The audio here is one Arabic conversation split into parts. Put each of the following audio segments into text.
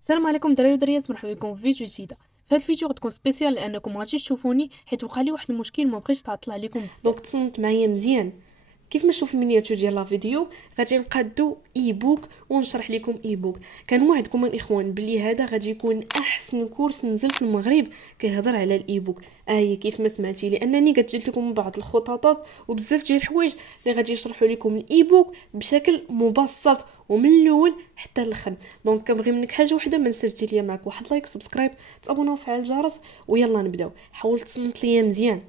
السلام عليكم دراري ودريات، مرحبا بكم في فيديو جديده. في هذا الفيديو غتكون سبيسيال لانكم غاديش تشوفوني حيت وقع لي واحد المشكل ما بغيتش تعطل عليكم بزاف. دونك تصنت معايا مزيان كيف ما نشوف المينياتور ديال لا فيديو غادي نقادو اي بوك ونشرح لكم اي بوك. كنوعدكم الاخوان بلي هذا غادي يكون احسن كورس نزل في المغرب كيهضر على الاي بوك. كيف ما سمعتي، لانني قلت لكم بعض الخططات وبزاف ديال الحوايج اللي غادي يشرحوا لكم الاي بوك بشكل مبسط ومن الاول حتى الاخر. دونك كنبغي منك حاجه وحده، ما نساش دير معاك واحد لايك، سبسكرايب، تابوناو وفعل الجرس، ويلا نبداو. حاول تصنت ليا مزيان.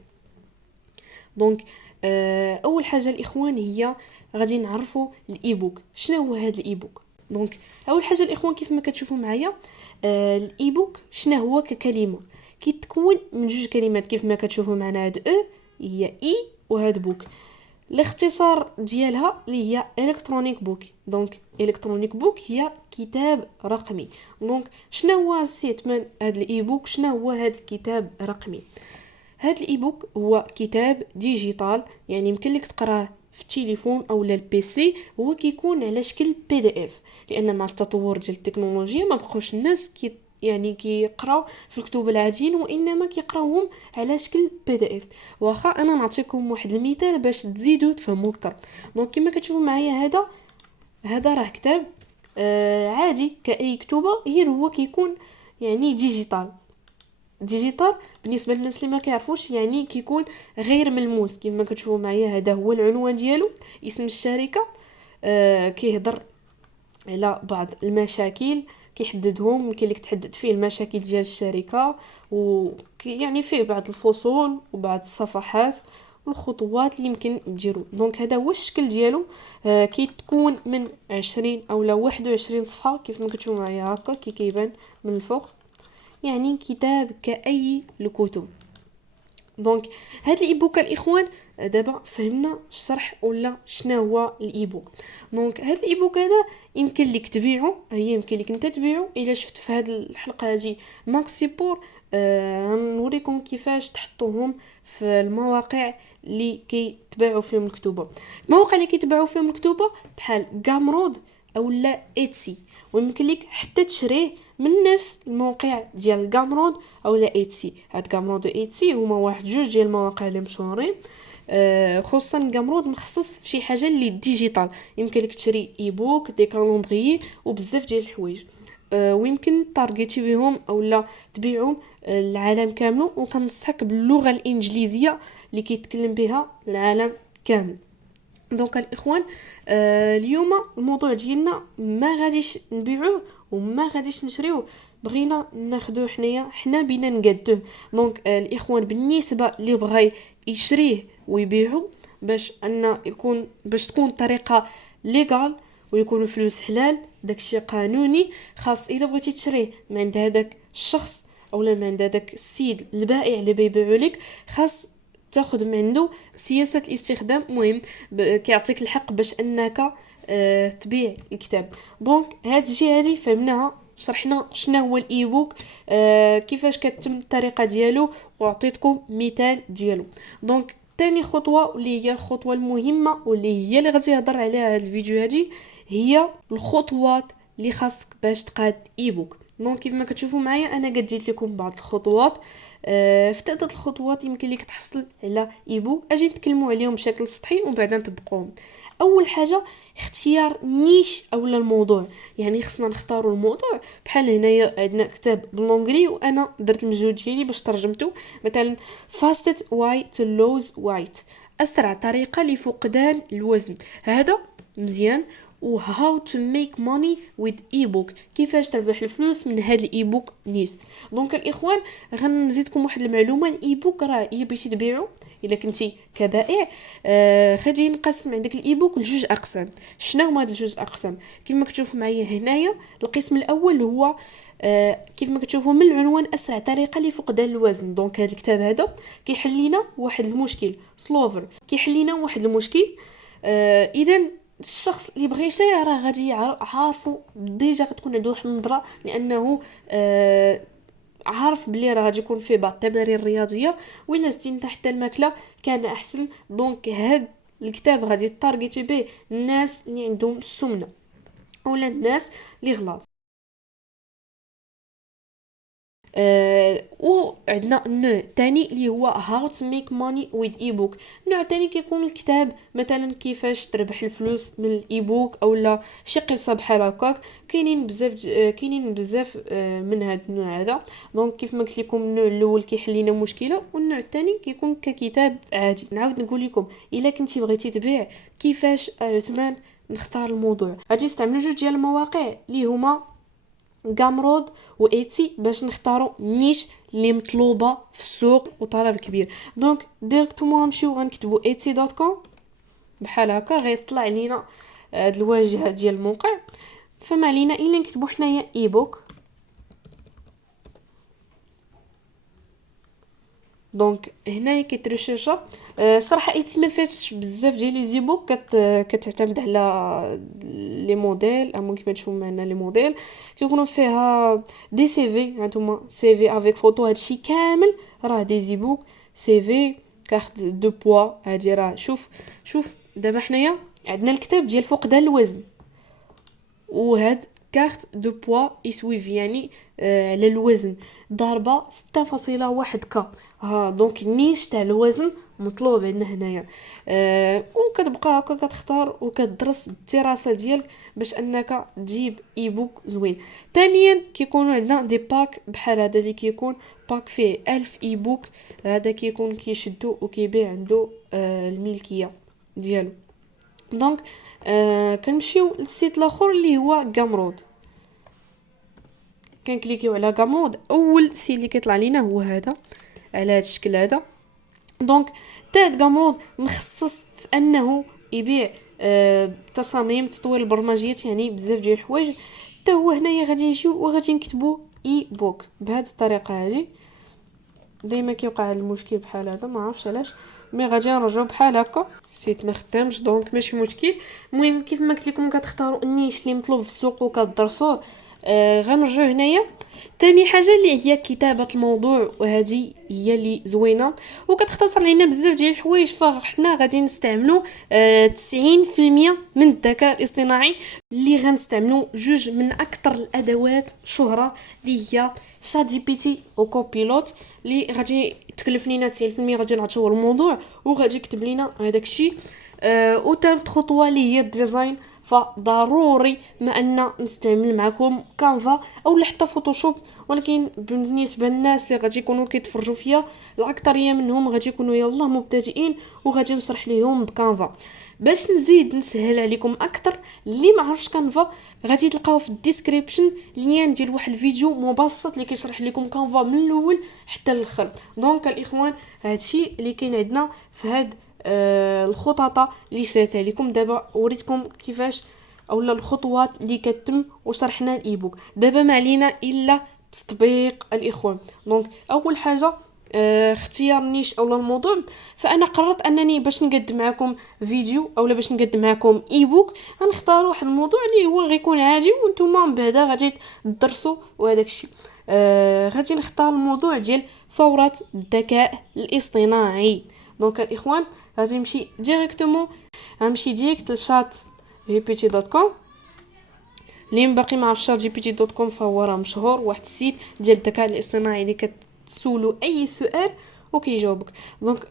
دونك اول حاجه الاخوان هي غادي نعرفوا الاي بوك. شنو هو هذا الاي بوك؟ دونك اول حاجه الاخوان كيف ما كتشوفوا معايا الاي بوك شنو هو ككلمه؟ كيتكون من جوج كلمات كيف ما كتشوفوا معنا. هاد هي اي وهاد بوك. الاختصار ديالها اللي هي الكترونيك بوك. دونك الكترونيك بوك هي كتاب رقمي. دونك شنو هو السيت من هاد الاي بوك؟ شنو هو هاد الكتاب الرقمي؟ هاد الاي بوك هو كتاب ديجيتال، يعني يمكن لك تقراه في التليفون او البيسي. هو كيكون على شكل بي دي اف، لان مع التطور ديال التكنولوجيا ما بقوش الناس كيقراو في الكتب العاديين، وانما كيقراوهم على شكل بي دي اف. واخا انا نعطيكم واحد المثال باش تزيدوا تفهموا اكثر. دونك كما كتشوفوا معايا هذا راه كتاب عادي كاي كتوبه، غير هو كيكون يعني ديجيتال. بالنسبه للناس اللي ما كيعرفوش يعني كيكون غير ملموس. كما كتشوفوا معايا هذا هو العنوان ديالو، اسم الشركه. كيهضر على بعض المشاكل كيحددهم، يمكن لك تحدد فيه المشاكل ديال الشركه، ويعني فيه بعض الفصول وبعض الصفحات والخطوات اللي يمكن ديروا. دونك هذا هو الشكل ديالو. كيتكون من 20 او 21 صفحه كيف ما كتشوفوا معايا هكا كيبان من الفوق. يعني كتاب كأي الكتب. دونك هاد الايبوك الاخوان دابا فهمنا الشرح ولا شنو هو الايبوك. دونك هاد الايبوك هذا يمكن لك تبيعه، يمكن لك انت تبيعه. الا شفت في هاد الحلقه هذه ماكسيبور غنوريكم كيفاش تحطوهم في المواقع اللي كيتباعوا فيهم الكتب. المواقع اللي كيتباعوا فيهم الكتب بحال غامرود او لا ايتسي، ويمكن لك حتى تشريه من نفس الموقع ديال غامرود او لا ايتسي. هاد غامرود و ايتسي هما واحد جوج ديال المواقع اللي مشهورين. خصوصا غامرود مخصص في شي حاجه اللي ديجيتال، يمكن لك تشري اي بوك، دي كالوندري وبزاف ديال الحوايج. ويمكن تارجيتي بهم اولا تبيعهم العالم كامل. وكنصحك باللغه الانجليزيه اللي كيتكلم بها العالم كامل. دونك الاخوان اليوم الموضوع ديالنا ما غاديش نبيعوه وما غاديش نشريوه، بغينا ناخذوه حنا بينا نقادوه. دونك الاخوان بالنسبه اللي بغى يشريه ويبيعه باش تكون طريقه ليغال ويكون فلوس حلال، داكشي قانوني. خاص الا بغيتي تشريه من عند هذاك الشخص اولا من عند هذاك السيد البائع اللي بيبيعو لك، خاص تاخذ من عنده سياسه الاستخدام. مهم كيعطيك الحق باش انك تبيع الكتاب. دونك هاد الجهه هادي فهمناها، شرحنا شنو هو الاي بوك، كيفاش كتتم الطريقه ديالو، وعطيتكم مثال ديالو. دونك تاني خطوه واللي هي الخطوه المهمه واللي هي اللي غادي نهضر عليها هاد الفيديو هادي، هي الخطوات اللي خاصك باش تقاد اي بوك. دونك كيف ما كتشوفوا معايا انا قديت لكم بعض الخطوات. في ثلاثه الخطوات يمكن لك تحصل على اي بوك. اجي نتكلموا عليهم بشكل سطحي ومن بعد نطبقوهم. اول حاجه اختيار نيش اولا الموضوع، يعني خصنا نختاروا الموضوع. بحال هنايا عندنا كتاب باللونجلي وانا درت المجهود ديالي باش ترجمته. مثلا fastest way to lose weight، اسرع طريقه لفقدان الوزن. هذا مزيان. و how to make money with ebook، كيفاش تربح الفلوس من هذا الاي بوك نيس. دونك الاخوان غنزيدكم واحد المعلومه، الاي بوك راه الا بغيتي تبيعو الا كنتي كبائع غادي نقسم عندك الاي بوك لجوج اقسام. شنو هما هاد الجوج اقسام؟ كيف ما كتشوفوا معايا هنايا القسم الاول هو كيف ما كتشوفوا من العنوان اسرع طريقه لفقدان الوزن. دونك هذا الكتاب هذا كيحل لنا واحد المشكل، سلوفر كيحل لنا واحد المشكل. اذا الشخص اللي بغى يشري راه غادي عارفو ديجا، غتكون عنده واحد النظره لانه عارف بلي راه غادي يكون فيه بعض التمارين الرياضيه، ولا زدتي حتى الماكله كان احسن. دونك هاد الكتاب غادي تارجيتي به الناس اللي عندهم السمنه اولا الناس اللي غلاظ. وعندنا النوع الثاني اللي هو how to make money with ebook. النوع الثاني كيكون الكتاب مثلا كيفاش تربح الفلوس من الايبوك او لا شي قصه بحال هكاك. كاينين بزاف من هذا النوع هذا. دونك كيف ما قلت لكم النوع الاول كيحل لنا مشكله والنوع الثاني كيكون ككتاب عادي. نعاود نقول لكم الا كنتي بغيتي تبيع كيفاش عثمان نختار الموضوع. غادي نستعملوا جوج ديال المواقع اللي هما غامرود وايتسي باش نختاروا نيش اللي مطلوبه في السوق وطلب كبير. دونك ديريكتومون نمشيو غنكتبوا etsy.com بحال هكا غيطلع لينا هاد الواجهه ديال الموقع. فما علينا الا نكتبوا حنايا اي بوك. دونك هنايا كيتريشيرشا صراحه ايتسي ما فاتش بزاف ديال لي زيبوك كتعتمد على لي موديل اما كيما تشوفوا معنا لي موديل كيكونوا فيها دي سي في. هانتوما سي في افيك فوتو هادشي كامل راه دي زيبوك. سي في كارت دو بوا هادي راه شوف دابا حنايا عندنا الكتاب ديال فقدان الوزن وهاد كارت دو بوا يسويفي يعني على الوزن ضربه 6.1 كا. دونك النيش تاع الوزن مطلوب عندنا هنايا. وكتبقى هكا كتختار وكتدرس الدراسه ديالك باش انك تجيب اي بوك زوين. ثانيا كيكونوا عندنا دي باك بحال هذا اللي كيكون باك فيه 1000 اي بوك. هذا كيكون كيشدو وكيبيع عنده الملكيه ديالو. دونك كنمشيو للسيت الاخر اللي هو غامرود. كنكليكيو على غامرود اول سيت اللي كيطلع لينا هو هذا على هذا الشكل هذا. دونك تاع غامرود مخصص في انه يبيع تصاميم تطوير البرمجيات يعني بزاف ديال الحوايج. حتى هو هنايا غادي نجيو وغادي نكتبوا اي بوك بهذه الطريقه هذه. ديما كيوقع هذا المشكل بحال هذا ما عرفتش علاش مي غادي نرجعوا بحال هكا السيت ما خدامش دونك ماشي مشكل. المهم كيف ما قلت لكم كتختاروا النيش اللي مطلوب في السوق وكتدرسوه. غنرجعوا هنايا تاني حاجه اللي هي كتابه الموضوع وهذه هي اللي زوينه وكتختصر لنا بزاف ديال الحوايج. فاحنا غادي نستعملوا 90% من الذكاء الاصطناعي اللي غنستعملوا جوج من اكثر الادوات شهره اللي هي شات جي بي تي وكوبيلوت اللي غادي تكلف لينا 90% غادي نعطيو الموضوع وغادي يكتب لينا هذاك الشيء. وثالث خطوه اللي هي الديزاين. فضروري ما ان نستعمل معكم كانفا او حتى فوتوشوب ولكن بالنسبه للناس اللي غادي يكونوا كيتفرجوا فيا الاكثريه منهم غادي يكونوا يلاه مبتدئين وغادي نشرح لهم بكانفا. باش نزيد نسهل عليكم اكثر اللي ما عرفش كانفا غادي تلقاو في الديسكريبشن لين ديال واحد الفيديو مبسط اللي كيشرح لكم كانفا من الاول حتى الاخر. دونك الاخوان هادشي اللي كاين عندنا في هاد الخططه اللي سالت عليكم. دابا وريتكم كيفاش اولا الخطوات اللي كتم وشرحنا الايبوك. دابا ما علينا الا تطبيق الاخوان. دونك اول حاجه اختيار النيش اولا الموضوع. فانا قررت انني باش نقدم معكم فيديو اولا باش نقدم معكم ايبوك غنختار واحد الموضوع اللي هو غيكون عادي وانتم من بعدا غادي تدرسوا وهذاك الشيء. غادي نختار الموضوع ديال ثوره الذكاء الاصطناعي. دونك الاخوان غادي نمشي ديريكتومون غنمشي ديريكت لشات جي بي تي دوت كوم. اللي باقي ما عرفش شات جي بي تي دوت كوم فهو راه مشهور واحد السيت ديال الذكاء الاصطناعي اللي كتسولو اي سؤال وكيجاوبك. دونك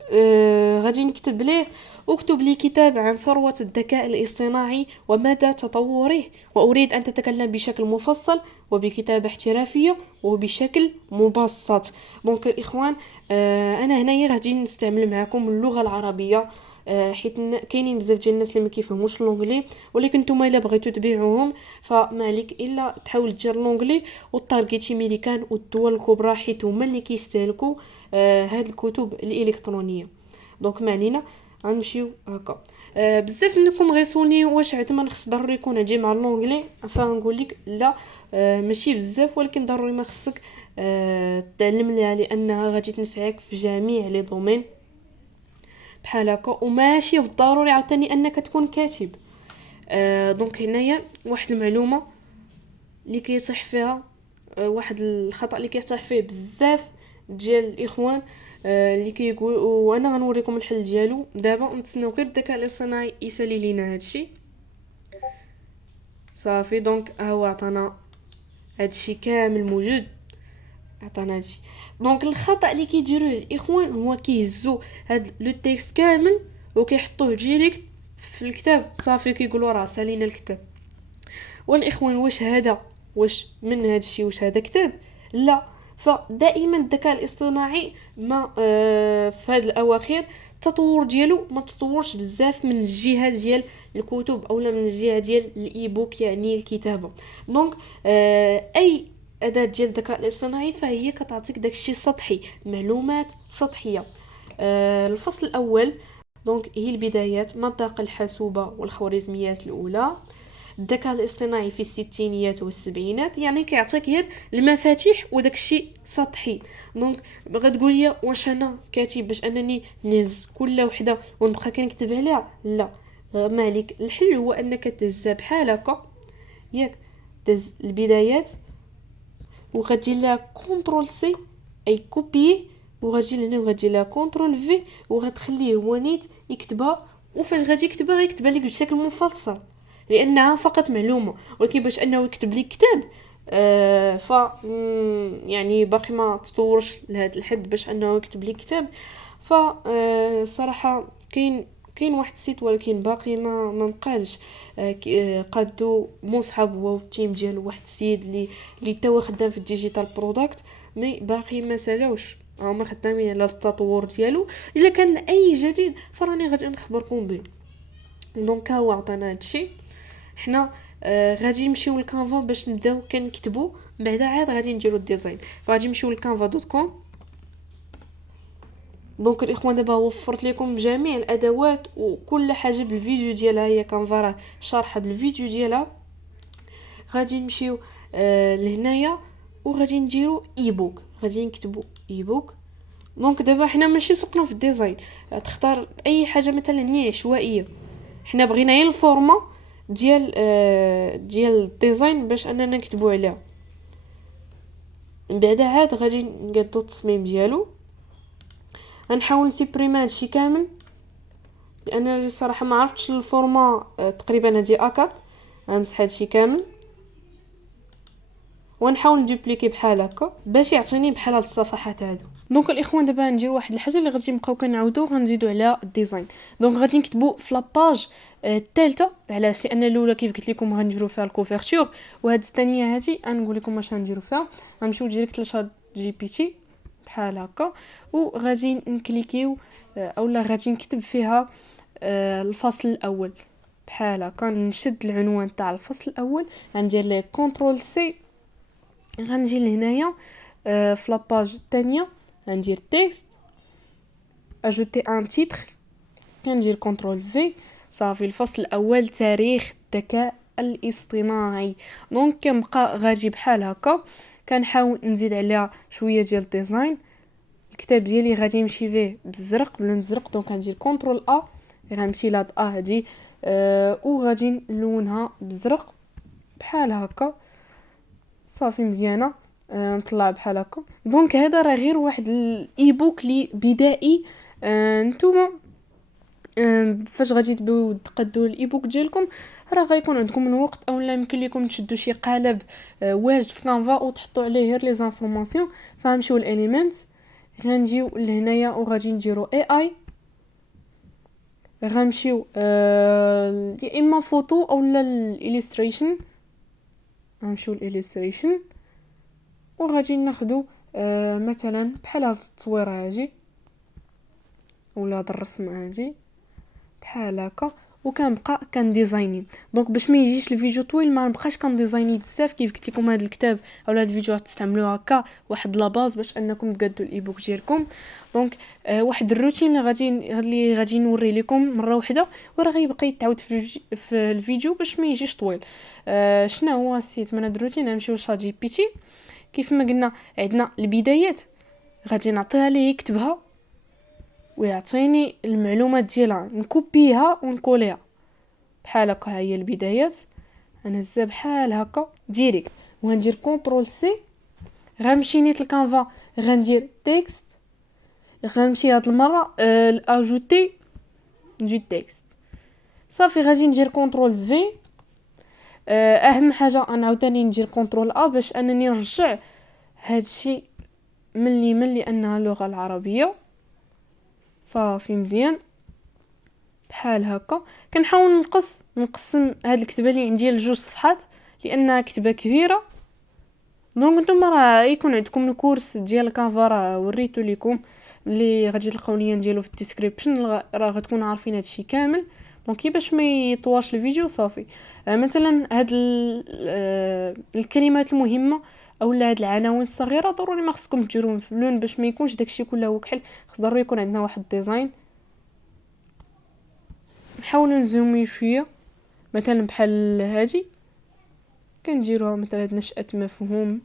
غادي نكتب ليه اكتب لي كتاب عن ثروة الذكاء الاصطناعي ومدى تطوره واريد ان تتكلم بشكل مفصل وبكتابة احترافية وبشكل مبسط. دونك الاخوان انا هنايا غادي نستعمل معكم اللغة العربية حيت كاينين بزاف ديال الناس اللي ما كيفهموش اللونجلي ولكن نتوما الا بغيتو تبيعوهم فما عليك الا تحاول دير اللونجلي والتارجيتي ميريكان والدول الكبرى حيت هما اللي كيستهلكوا هاد الكتب الالكترونيه. دونك ما علينا غنمشيو هكا. بزاف منكم غيسولني واش عندما خص ضروري يكون عندي مع اللونجلي فنقول لك لا ماشي بزاف ولكن ضروري ما خصك تعلم ليها لانها غادي تنفعك في جميع لي دومين بحال هكا وماشي بالضروري عاوتاني انك تكون كاتب. دونك هنايا واحد المعلومه اللي كيطيح فيها واحد الخطا اللي كيطيح فيه بزاف ديال الاخوان اللي كيقول وانا غنوريكم الحل ديالو دابا. نتسناو غير الذكاء الاصطناعي يسالي لينا هادشي صافي. دونك ها هو عطانا هادشي كامل موجود. عطانا هادشي. دونك الخطا اللي كيديروه الاخوان هو كيهزوا هاد لو تيكست كامل وكيحطوه ديريكت في الكتاب، صافي كيقولوا راه سالينا الكتاب. والاخوان واش من هادشي واش هذا كتاب؟ لا. فدائما الذكاء الاصطناعي ما في هاد الاواخر التطور ديالو ما تطورش بزاف من الجهه ديال الكتب اولا من الجهه ديال الايبوك يعني الكتابه. دونك اي اداه ديال الذكاء الاصطناعي فهي كتعطيك داكشي سطحي، معلومات سطحيه. الفصل الاول دونك هي البدايات، منطق الحاسوبه والخوارزميات الاولى. الذكاء الاصطناعي في الستينيات والسبعينات، يعني كيعطيك غير المفاتيح وداكشي سطحي. دونك غتقول لي واش انا كاتب باش انني نهز كل وحده ونبقى كنكتب عليها؟ لا، ما عليك. الحل هو انك تهزها بحال هكا، ياك تهز البدايات وغتجي لها كنترول سي اي كوبي، وغتجي لهنا وغتجي لها كنترول في وغتخليه هو نيت يكتبها. وفاش غادي يكتبها غيكتبها لك بشكل مفصل لانها فقط معلومه. ولكن باش انه يكتب لك كتاب ف يعني باقي ما تطورش لهذا الحد باش انه يكتب لك كتاب. ف صراحه كاين واحد السيت ولكن باقي ما مقالش قادو مصحب هو التيم ديالو واحد السيد اللي تا خدام في الديجيتال برودكت، مي باقي ما سالاوش، هما خدامين على التطور ديالو. الا كان اي جديد فراني غادي نخبركم به. دونك هو عطانا هادشي. حنا غادي نمشيو للكانفا باش نبداو كنكتبوا، بعدا عاد غادي نديروا الديزاين. فغادي نمشيو لcanva.com. دونك الاخوان دابا وفرت لكم جميع الادوات وكل حاجه بالفيديو ديالها، هي كانفا راه شارحه بالفيديو ديالها. غادي نمشيو لهنايا وغادي نديروا ايبوك، غادي نكتبوا ايبوك. دونك دابا حنا ماشي سقنا في الديزاين، تختار اي حاجه مثلا ني عشوائيه. حنا بغينا غير الفورما ديال الديزاين باش اننا نكتبوا عليها. من بعد عاد غادي نقادو التصميم ديالو. غنحاول نسيبريمي هادشي كامل لان انا صراحه ما عرفتش الفورما تقريبا هادي اكارت. غنمسح هادشي كامل ونحاول ندوبليكي بحال هكا باش يعطيني بحال هاد الصفحات هادو. دونك الاخوان دابا ندير واحد الحاجه اللي غادي نبقاو كنعاودو غنزيدو على الديزاين. دونك غادي نكتبو في لاباج الثالثه. علاش؟ لان الاولى كيف قلت لكم غنديرو فيها الكوفرتور، وهاد الثانيه هادي غنقول لكم واش غنديرو فيها. غنمشيو ديريكت لشات جي بي تي بحال هكا وغادي نكليكيو اولا غادي نكتب فيها الفصل الاول بحال هكا. نشد العنوان تاع الفصل الاول، غندير ليه كنترول سي، غنجي لهنايا في لاباج الثانيه غندير تكست اجوتي ان تيتر، كندير كنترول في. صافي الفصل الاول تاريخ الذكاء الاصطناعي. دونك كنبقى غادي بحال هكا كنحاول نزيد عليها شويه ديال الديزاين. الكتاب ديالي غادي يمشي فيه بالزرق باللون الزرق، دونك غندير كنترول ا، غنمشي لهاد ا هادي وغادي نلونها بالزرق بحال هكا. صافي مزيانه نطلع بحال هكا. دونك هذا راه غير واحد الايبوك لي بدائي. نتوما فاش غادي تبداو تقادوا الايبوك ديالكم راه غيكون عندكم الوقت اولا يمكن لكم تشدوا شي قالب واجد في كانفا وتحطوا عليه غير لي زانفورماسيون. فغنمشيو للاليمنت، غنجيو لهنايا وغادي نديروا اي غنمشيو يا اما فوتو اولا الاليستريشن. غنمشيو للاليستريشن وغادي ناخذوا مثلا بحال هاد التصويره هادي ولا هاد الرسم هادي بحال هكا وكنبقى كنديزايني. دونك باش ما يجيش الفيديو طويل ما نبقاش كنديزايني بزاف كيف قلت لكم. هذا الكتاب اولا هاد الفيديو تستعملوها هكا واحد لاباز باش انكم تقادوا الايبوك ديالكم. دونك واحد الروتين اللي غادي نوري لكم مره واحده وراه غيبقى يتعاود في الفيديو باش ما يجيش طويل. شنو هو السيت من هاد الروتين؟ نمشيو لشات جي بي تي. كيف ما قلنا عندنا البدايات، غادي نعطيها ليه يكتبها ويعطيني المعلومات ديالها، نكوبيها ونكوليها بحال هكا. هي البدايات غنهزها بحال هكا ديريكت وغندير كنترول سي. غنمشي نيت الكانفا غندير تكست، غنمشي هاد المره اجوتي ندير تكست. صافي غادي ندير كنترول في. اهم حاجه انا عاوتاني ندير كنترول ا باش انني نرجع هادشي ملي انها اللغه العربيه. صافي مزيان بحال هكا. كنحاول نقسم هاد الكتابه اللي عندي لجوج صفحات لانها كتابه كبيره. دونك نتوما راه يكون عندكم الكورس ديال كانفا راه وريتو لكم اللي غادي تلقاو ليا ديالو في الديسكريبشن، راه غتكونوا عارفين هادشي كامل. دونك باش ما يطواش الفيديو صافي. مثلا هاد الكلمات المهمه اولا هاد العناوين الصغيره ضروري ما خصكم ديروهم في اللون باش ما يكونش داكشي كله وكحل. خص ضروري يكون عندنا واحد الديزاين. نحاولوا نزومي شويه مثلا بحال هادي كنديروها مثلا نشأة مفهوم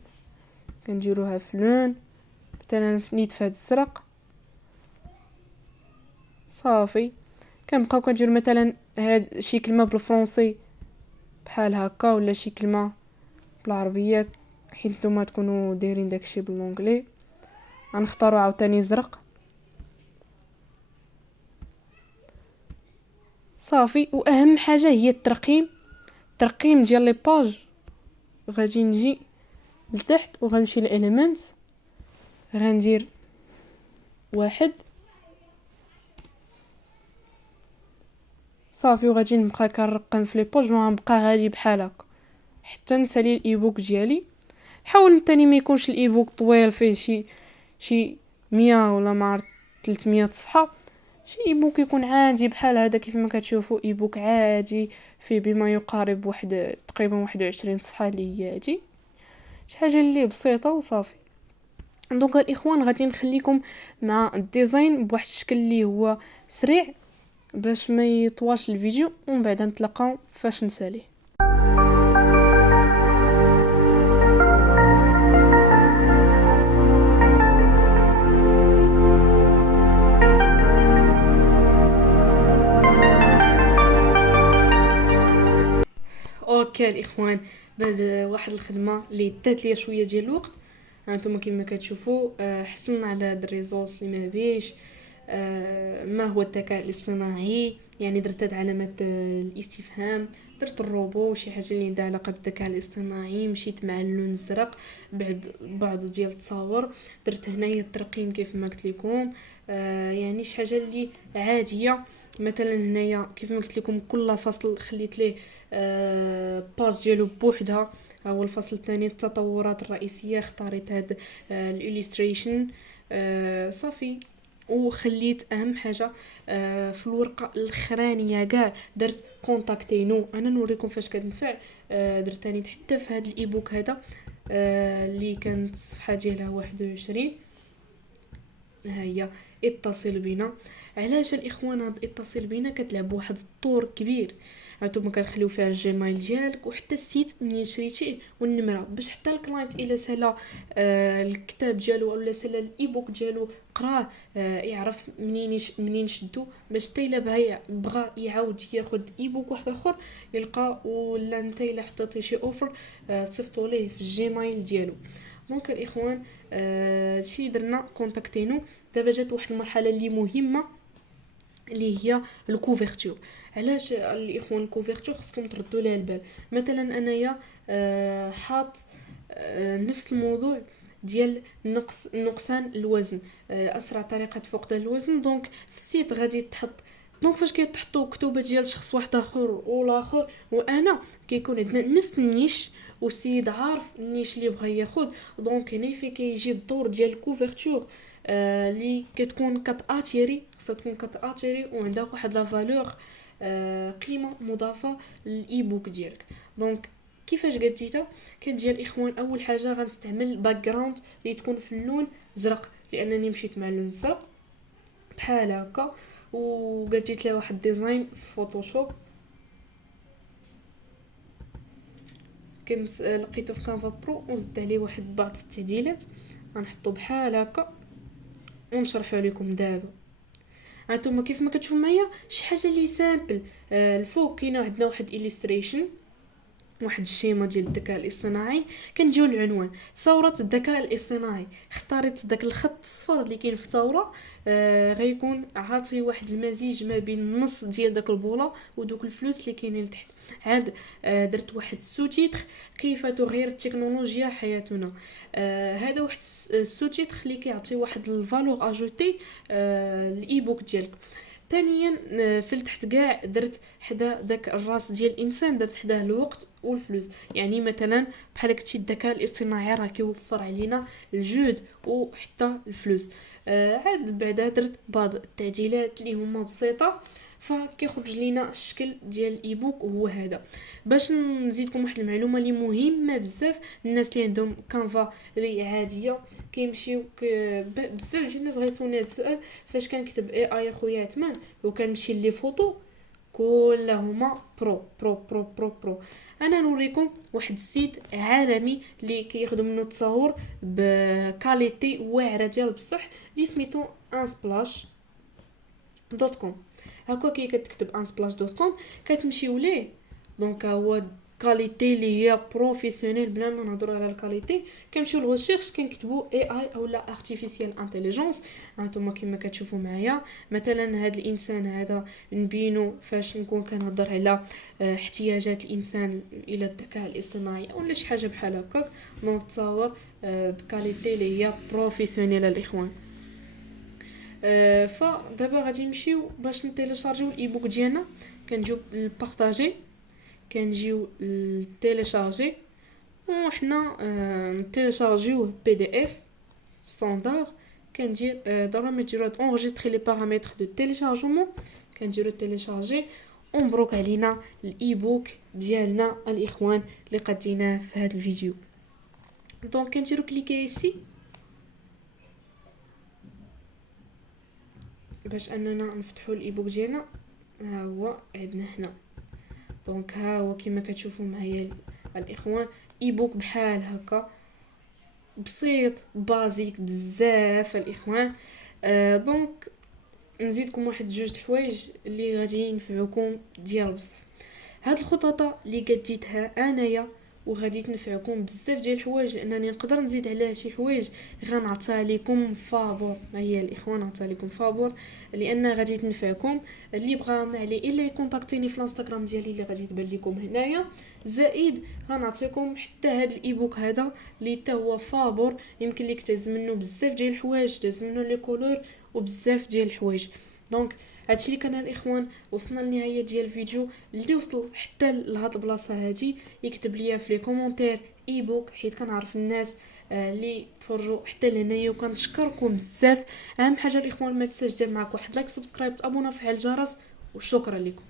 كنديروها في لون مثلا نيت في هاد الزرق. صافي كنبقاو كنديروا مثلا هاد شي كلمه بالفرنسي بحال هكا ولا شي كلمه بالعربيه حيت نتوما تكونوا دايرين داكشي بالانجلي. غنختاروا عاوتاني زرق. صافي. واهم حاجه هي الترقيم ديال لي باج. غادي نجي لتحت وغنمشي لاليمنت غندير 1. صافي وغادي نبقى كنرقم في لي بوج وغنبقى غادي بحال هكا حتى نسالي الايبوك ديالي. حاول تاني ما يكونش الايبوك طويل فيه شي 100 ولا ما 300 صفحه. شي ايبوك يكون عادي بحال هذا كيف ما كتشوفوا ايبوك عادي فيه بما يقارب تقريبا 21 صفحه اللي هي هادي شي حاجه اللي بسيطه وصافي. دونك الاخوان غادي نخليكم مع الديزاين بواحد الشكل اللي هو سريع باش ما يطواش الفيديو ومن بعد نتلاقاو فاش نساليه. اوكي الاخوان بعد واحد الخدمه اللي دات ليا شويه ديال الوقت هانتوما كما كتشوفوا حصلنا على هاد الريزولت اللي ما بيش. ما هو الذكاء الاصطناعي يعني درت هاد علامات الاستفهام درت الروبو شي حاجه اللي عندها علاقه بالذكاء الاصطناعي. مشيت مع اللون الزرق بعد بعض ديال التصاور درت هنايا الترقيم كيف ما قلت لكم. يعني شي حاجه اللي عاديه. مثلا هنايا كيف ما قلت لكم كل فصل خليت ليه باج ديالو بوحدها. هو الفصل الثاني التطورات الرئيسيه اختاريت هاد الاليستريشن. صافي وخليت اهم حاجه في الورقه الاخرانيه كاع درت كونتاكتينو. انا نوريكم فاش كتنفع. درت ثاني حتى في هذا الايبوك هذا اللي كانت الصفحه ديالها 21 ها هي اتصل بنا. علاش الاخوان هاد اتصل بنا كتلعب واحد الدور كبير. هانتوما كنخليو فيها الجيميل ديالك وحتى السيت منين شريتيه والنمره باش حتى الكلاينت الا سالا الكتاب ديالو ولا سالا الايبوك ديالو قراه يعرف منين شدو باش حتى الا بغى يعاود ياخد ايبوك واحد اخر يلقى ولا انت الا حطيتي شي اوفر تصيفطوا ليه في الجيميل ديالو. دونك الاخوان هادشي درنا كونتاكتينو. دابا جات واحد المرحله اللي مهمه اللي هي الكوفرتور. علاش الاخوان الكوفرتور خصكم تردوا ليها البال. مثلا انايا حاط نفس الموضوع ديال نقصان الوزن اسرع طريقه فقدان الوزن. دونك في السيت غادي تحط دونك فاش كيتحطوا كتوبه ديال شخص واحد اخر والاخر وانا كيكون عندنا نفس النيش والسيد عارف النيش اللي بغى ياخذ. دونك هنا في كيجي الدور ديال الكوفرتور اللي كتكون كتاتيري خصها تكون كتاتيري وعندها واحد لا فالور قيمه مضافه للايبوك ديالك. دونك كيفاش قديتها كندير الاخوان اول حاجه غنستعمل باك جراوند اللي تكون في اللون زرق لانني مشيت مع اللون الزرق بحال هكا وقديت لها واحد ديزاين في فوتوشوب كنت لقيته في كانفا برو وزدت عليه واحد بعض التعديلات غنحطو بحال هكا ونشرحوا لكم دابا. هانتوما كيف ما كتشوفوا معايا شي حاجه اللي سامبل. الفوق كاينه عندنا واحد illustration واحد الشيمه ديال الذكاء الاصطناعي. كنجيو للعنوان ثوره الذكاء الاصطناعي. اختاريت داك الخط الصفر اللي كاين في الثوره، غيكون عاطي واحد المزيج ما بين النص ديال داك البوله ودوك الفلوس اللي كاينين لتحت. عاد درت واحد السوتيتر كيف تغير التكنولوجيا حياتنا. هذا واحد السوتيتر اللي كيعطي واحد الفالور اجوتي الايبوك ديالك. ثانيا في التحت كاع درت حدا داك الراس ديال الانسان، درت حداه الوقت والفلوس. يعني مثلا بحال هكا الذكاء الاصطناعي راه كيوفر علينا الجهد وحتى الفلوس. عاد بعدا درت بعض التعديلات اللي هما بسيطه، فكيخرج لينا الشكل ديال الايبوك هو هذا. باش نزيدكم واحد المعلومه اللي مهمه بزاف، الناس اللي عندهم كانفا اللي عاديه كيمشيو بزاف ديال الناس غيسولوني هذا السؤال، فاش كنكتب اي اخويا عثمان وكنمشي لي فوتو كلهما برو برو برو برو برو. انا نوريكم واحد السيت عالمي اللي كياخذوا منه التصاور بكاليتي واعره ديال بصح، اللي سميتو unsplash.com. هكا كي كتكتب unsplash.com كتمشيو ليه. دونك هو كاليتي اللي هي بروفيسيونيل. بلا ما نهضروا على الكاليتي كنمشيو للريشيرش كنكتبوا اي اولا ارتيفيسيال انتيليجنس. هانتوما كما كتشوفوا معايا مثلا هذا الانسان هذا نبينو فاش نكون كنهضر على احتياجات الانسان الى الذكاء الاصطناعي ولا شي حاجه بحال هكاك. دونك تصاور بكاليتي اللي هي بروفيسيونيل الاخوان. فدابا غادي نمشيو باش نتيليشارجيو الايبوك ديالنا. كنجيو للبارطاجي، كنجيو للتيليشارجي وحنا نتيليشارجيوه بي دي اف ستاندار. كندير ضروري ما ديروا انغيستري لي بارامتر دو تيليشارجمون. كنديروا تيليشارجي ومبروك علينا الايبوك ديالنا الاخوان اللي قديناه في هذا الفيديو. دونك كنديروا كليكي ايسي باش اننا نفتحوا الايبوك ديالنا. ها هو عندنا هنا. دونك ها هو كما كتشوفوا معايا الاخوان ايبوك بحال هكا بسيط بازيك بزاف الاخوان. دونك نزيدكم واحد جوج حوايج اللي غادي ينفعوكم ديال بصح. هاد الخطوطه اللي قديتها انايا وغادي تنفعكم بزاف ديال الحوايج، لانني نقدر نزيد عليها شي حوايج غنعطيها لكم فابور. هي الاخوان نعطيها لكم فابور لان غادي تنفعكم. اللي بغى ما عليه الا يكونتاكتيني في الانستغرام ديالي اللي غادي تبان لكم هنايا. زائد غنعطيكم حتى هاد الايبوك هذا اللي حتى هو فابور، يمكن لك تهز منه بزاف ديال الحوايج، تهز منه لي كولور وبزاف ديال الحوايج. دونك هادشي اللي كان الاخوان. وصلنا للنهايه ديال الفيديو. اللي وصل حتى لهاد البلاصه هادي يكتب ليا في لي كومونتير ايبوك، حيت كنعرف الناس اللي تفرجوا حتى لهنايا وكنشكركم بزاف. اهم حاجه الاخوان ما تنساش دير معاك واحد لايك سبسكرايب تابونا وفعل الجرس، وشكرا لكم.